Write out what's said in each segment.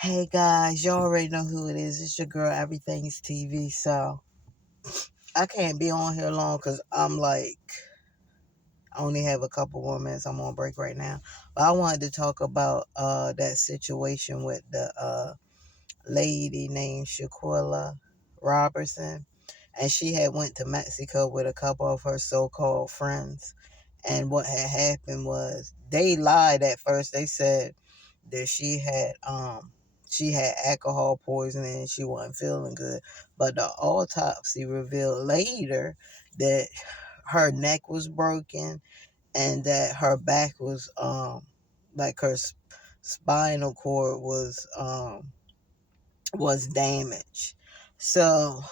Hey guys, you already know who it is. It's your girl, Everything's TV. So I can't be on here long because I only have a couple more minutes. I'm on break right now. But I wanted to talk about that situation with the lady named Shanquella Robinson. And she had went to Mexico with a couple of her so-called friends. And what had happened was they lied at first. They said that she had alcohol poisoning and she wasn't feeling good. But the autopsy revealed later that her neck was broken and that her back was like her spinal cord was damaged. So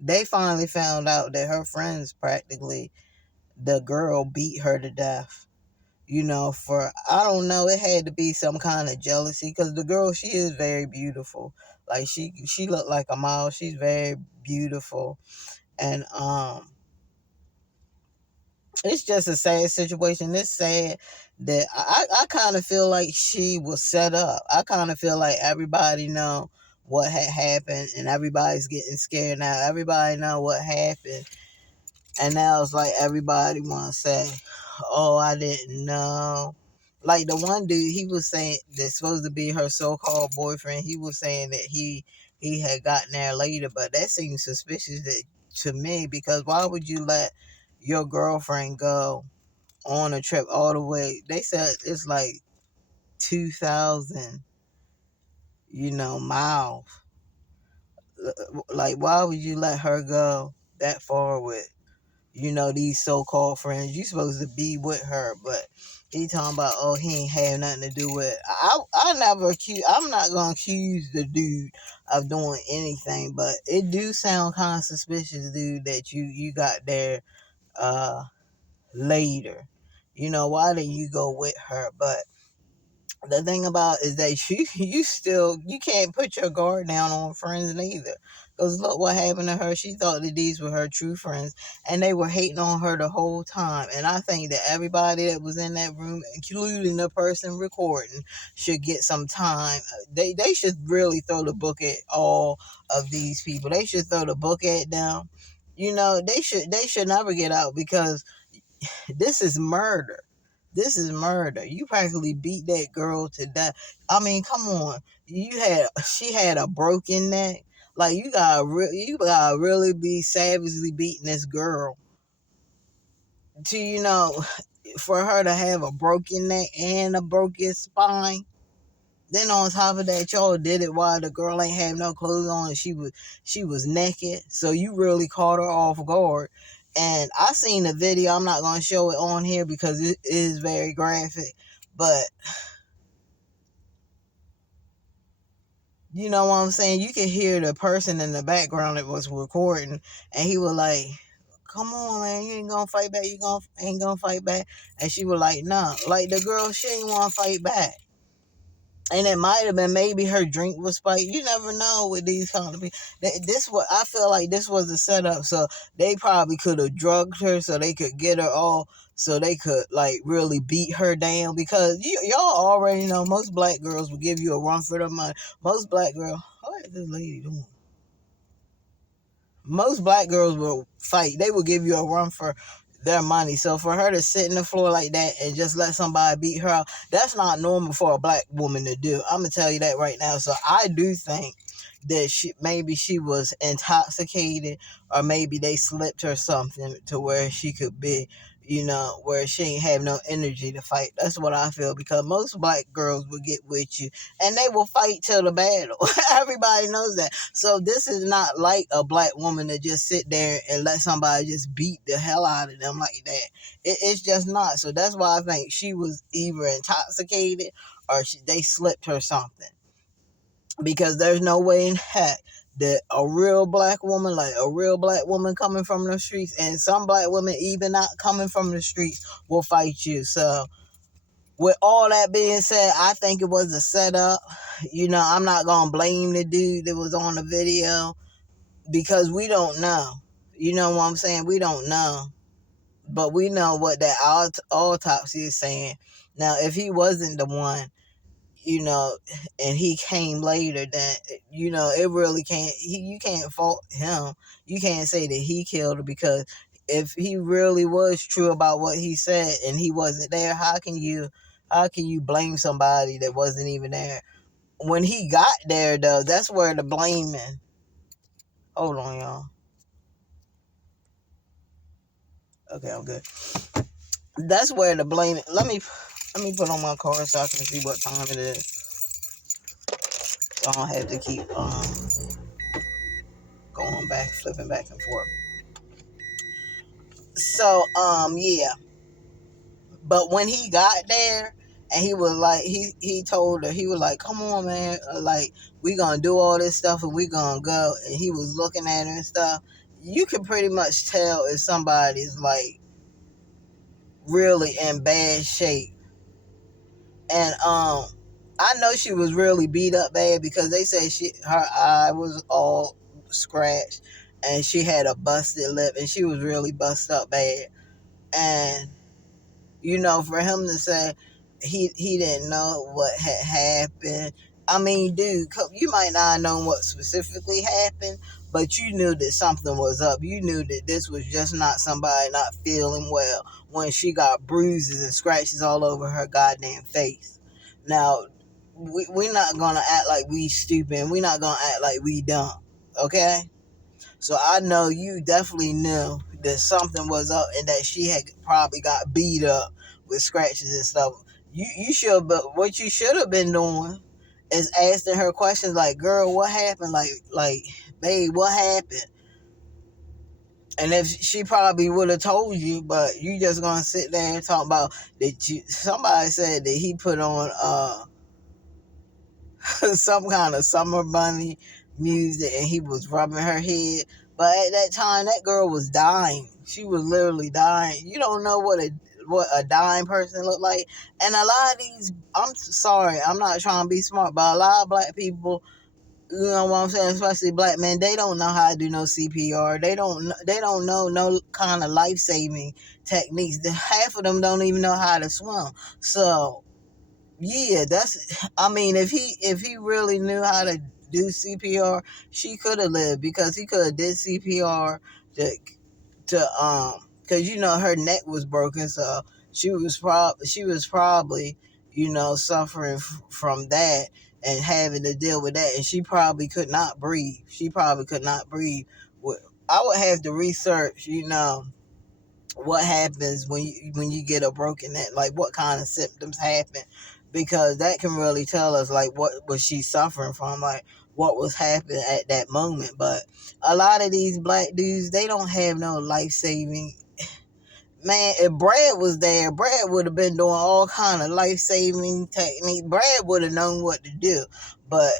they finally found out that her friends practically the girl beat her to death. For I don't know, it had to be some kind of jealousy because the girl, she is very beautiful. Like she looked like a model. She's very beautiful, and it's just a sad situation. It's sad that I kind of feel like she was set up. I kind of feel like everybody know what had happened, and everybody's getting scared now. Everybody know what happened, and now it's like everybody want to say, "Oh, I didn't know." Like the one dude, he was saying that's supposed to be her so-called boyfriend. He was saying that he had gotten there later, but that seems suspicious to me because why would you let your girlfriend go on a trip all the way? They said it's like 2,000, miles. Like why would you let her go that far with these so-called friends? You supposed to be with her, but he talking about, oh, he ain't have nothing to do with it. I never accuse, I'm not gonna accuse the dude of doing anything, but it do sound kind of suspicious, dude, that you got there uh later. Why didn't you go with her? But the thing about is that you can't put your guard down on friends neither. Because look what happened to her. She thought that these were her true friends, and they were hating on her the whole time. And I think that everybody that was in that room, including the person recording, should get some time. They should really throw the book at all of these people. They should throw the book at them. They should never get out because this is murder. This is murder. You practically beat that girl to death. I mean, come on. She had a broken neck. Like you gotta really be savagely beating this girl to for her to have a broken neck and a broken spine. Then on top of that, y'all did it while the girl ain't have no clothes on and she was naked. So you really caught her off guard. And I seen the video. I'm not gonna show it on here because it is very graphic. But you know what I'm saying? You could hear the person in the background that was recording, and he was like, "Come on, man, you ain't gonna fight back. Ain't gonna fight back." And she was like, "Nah." Like the girl, she ain't wanna fight back. And it might have been maybe her drink was spiked. You never know with these kind of people. This what I feel like this was a setup. So they probably could have drugged her so they could get her all so they could like really beat her down because y'all already know most black girls will give you a run for the money. Most black girls, what is this lady doing? Most black girls will fight. They will give you a run for their money. So for her to sit in the floor like that and just let somebody beat her up, that's not normal for a black woman to do. I'm gonna tell you that right now. So I do think that she was intoxicated or maybe they slipped her something to where she could be where she ain't have no energy to fight. That's what I feel because most black girls will get with you and they will fight till the battle. Everybody knows that. So this is not like a black woman to just sit there and let somebody just beat the hell out of them like that. It's just not. So that's why I think she was either intoxicated or they slipped her something. Because there's no way in heck that a real black woman, like a real black woman coming from the streets, and some black women even not coming from the streets, will fight you. So with all that being said, I think it was a setup. I'm not gonna blame the dude that was on the video because we don't know. You know what I'm saying? We don't know. But we know what that autopsy is saying. Now, if he wasn't the one, you know, and he came later, then, you know, it really can't, you can't fault him. You can't say that he killed her, because if he really was true about what he said and he wasn't there, how can you blame somebody that wasn't even there? When he got there, though, that's where the blaming. Hold on, y'all. Okay, I'm good. That's where the blame. Let me put on my car so I can see what time it is. So I don't have to keep going back, flipping back and forth. So yeah. But when he got there, and he was like, he told her, he was like, "Come on, man, like, we gonna do all this stuff and we gonna go." And he was looking at her and stuff. You can pretty much tell if somebody's like really in bad shape. And I know she was really beat up bad, because they say her eye was all scratched and she had a busted lip and she was really busted up bad. And you know, for him to say he didn't know what had happened. I mean, dude, you might not know what specifically happened, but you knew that something was up. You knew that this was just not somebody not feeling well when she got bruises and scratches all over her goddamn face. Now, we're not going to act like we stupid. We're not going to act like we dumb, okay? So I know you definitely knew that something was up and that she had probably got beat up with scratches and stuff. You should, but what you should have been doing is asking her questions like, "Girl, what happened? Like, babe, what happened?" And if she probably would have told you, but you just gonna sit there and talk about that. Somebody said that he put on some kind of summer bunny music and he was rubbing her head. But at that time, that girl was dying. She was literally dying. You don't know what a dying person look like. And a lot of these, I'm sorry, I'm not trying to be smart, but a lot of black people, you know what I'm saying, especially black men, they don't know how to do no CPR. They don't know no kind of life saving techniques. Half of them don't even know how to swim. So yeah, I mean, if he really knew how to do CPR, she could have lived, because he could have did CPR to because you know her neck was broken, so she was probably, you know, suffering from that and having to deal with that, and she probably could not breathe. She probably could not breathe. I would have to research, you know, what happens when you get a broken neck, like what kind of symptoms happen, because that can really tell us like what was she suffering from, like what was happening at that moment. But a lot of these black dudes, they don't have no life-saving. Man, if Brad was there, Brad would have been doing all kind of life-saving technique. Brad would have known what to do. But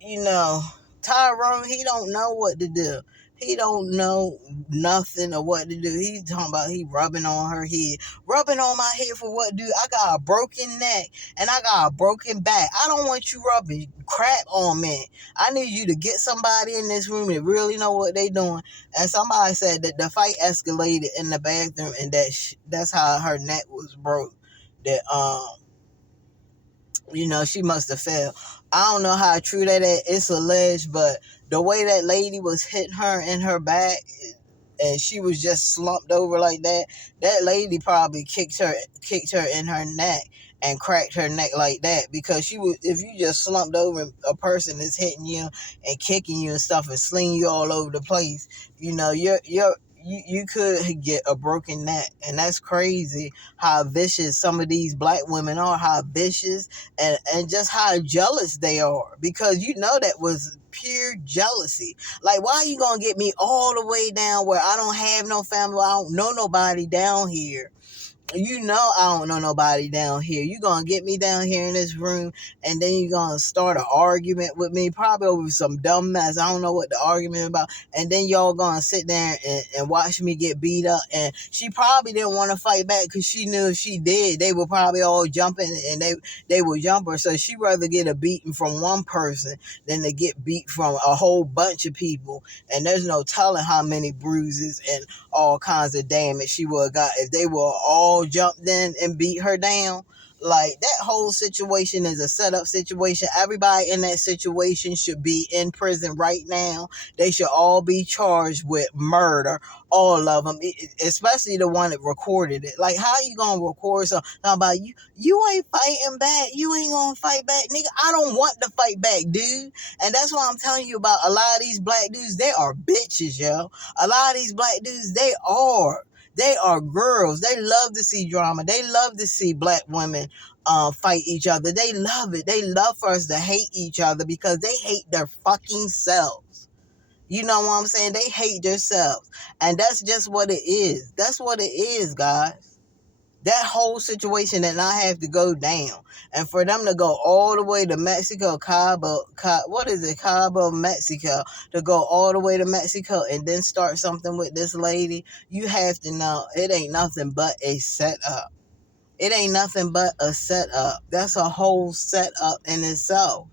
you know, Tyrone, he don't know what to do. He don't know nothing of what to do. He's talking about he rubbing on her head. Rubbing on my head for what, dude? I got a broken neck and I got a broken back. I don't want you rubbing crap on me. I need you to get somebody in this room that really know what they doing. And somebody said that the fight escalated in the bathroom and that's how her neck was broke. That you know, she must have fell. I don't know how true that is. It's alleged, but the way that lady was hitting her in her back and she was just slumped over like that, that lady probably kicked her in her neck and cracked her neck like that, because she was, if you just slumped over, a person is hitting you and kicking you and stuff and slinging you all over the place, you know, you could get a broken neck. And that's crazy how vicious some of these black women are, how vicious and just how jealous they are, because you know that was pure jealousy. Like, why are you gonna get me all the way down where I don't have no family, I don't know nobody down here? You know I don't know nobody down here. You gonna get me down here in this room, and then you gonna start an argument with me, probably over some dumb mess. I don't know what the argument about. And then y'all gonna sit there and watch me get beat up. And she probably didn't want to fight back, because she knew if she did, they were probably all jumping and they would jump her. So she'd rather get a beating from one person than to get beat from a whole bunch of people. And there's no telling how many bruises and all kinds of damage she would have got if they were all jumped in and beat her down. Like, that whole situation is a setup situation. Everybody in that situation should be in prison right now. They should all be charged with murder, all of them, especially the one that recorded it. Like, how you gonna record something about you ain't fighting back, you ain't gonna fight back, nigga? I don't want to fight back, dude. And that's why I'm telling you about a lot of these black dudes. They are bitches, yo. A lot of these black dudes, they are girls. They love to see drama. They love to see black women fight each other. They love it. They love for us to hate each other because they hate their fucking selves. You know what I'm saying? They hate themselves. And that's just what it is. That's what it is, guys. That whole situation that I have to go down. And for them to go all the way to Mexico, Cabo, Mexico, to go all the way to Mexico and then start something with this lady, you have to know it ain't nothing but a setup. It ain't nothing but a setup. That's a whole setup in itself.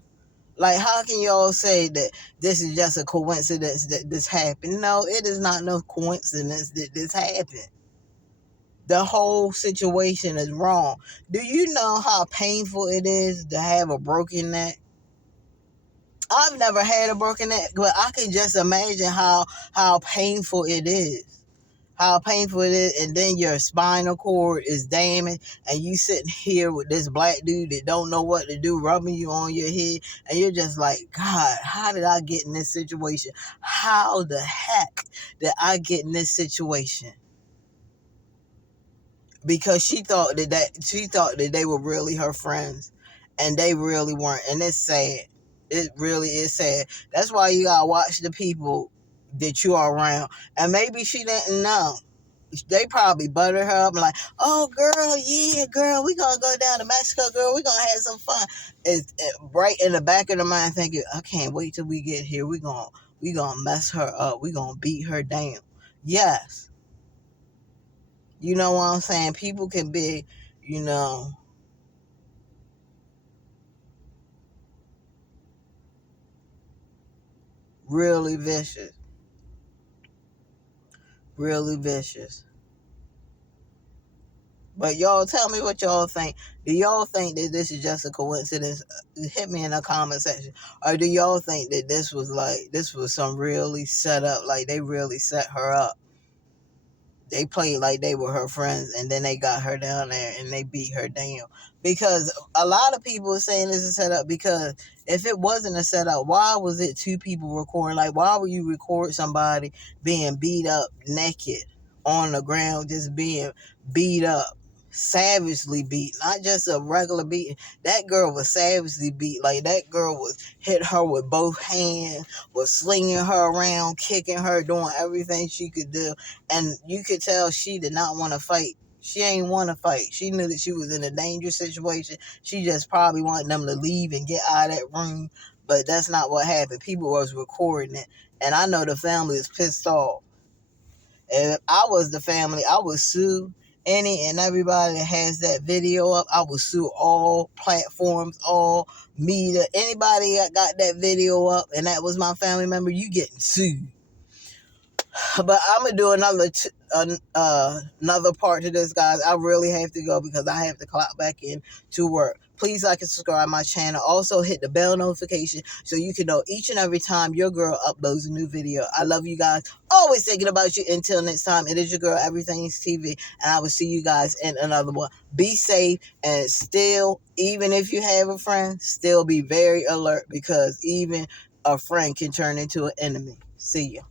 Like, how can y'all say that this is just a coincidence that this happened? No, it is not no coincidence that this happened. The whole situation is wrong. Do you know how painful it is to have a broken neck? I've never had a broken neck, but I can just imagine how painful it is. How painful it is, and then your spinal cord is damaged, and you sitting here with this black dude that don't know what to do, rubbing you on your head, and you're just like, God, how did I get in this situation? How the heck did I get in this situation? Because she thought that they were really her friends, and they really weren't, and it's sad. It really is sad. That's why you gotta watch the people that you are around, and maybe she didn't know. They probably butter her up and like, oh girl, yeah, girl, we gonna go down to Mexico, girl, we gonna have some fun. It's right in the back of the mind thinking, I can't wait till we get here. We gonna mess her up. We gonna beat her down. Yes. You know what I'm saying? People can be, you know, really vicious. Really vicious. But y'all tell me what y'all think. Do y'all think that this is just a coincidence? Hit me in the comment section. Or do y'all think that this was some really set up, like they really set her up? They played like they were her friends, and then they got her down there and they beat her down. Because a lot of people are saying this is a setup, because if it wasn't a setup, why was it two people recording? Like, why would you record somebody being beat up naked on the ground, just being beat up, savagely beat, not just a regular beating? That girl was savagely beat. Like, that girl was hit her with both hands, was slinging her around, kicking her, doing everything she could do. And you could tell she did not want to fight. She ain't want to fight. She knew that she was in a dangerous situation. She just probably wanted them to leave and get out of that room. But that's not what happened. People was recording it. And I know the family is pissed off. If I was the family, I would sue any and everybody that has that video up. I would sue all platforms, all media. Anybody that got that video up and that was my family member, you getting sued. But I'm gonna do another part to this, guys. I really have to go because I have to clock back in to work. Please like and subscribe my channel. Also hit the bell notification so you can know each and every time your girl uploads a new video. I love you guys. Always thinking about you. Until next time, it is your girl, Everything's TV, and I will see you guys in another one. Be safe, and still, even if you have a friend, still be very alert, because even a friend can turn into an enemy. See ya.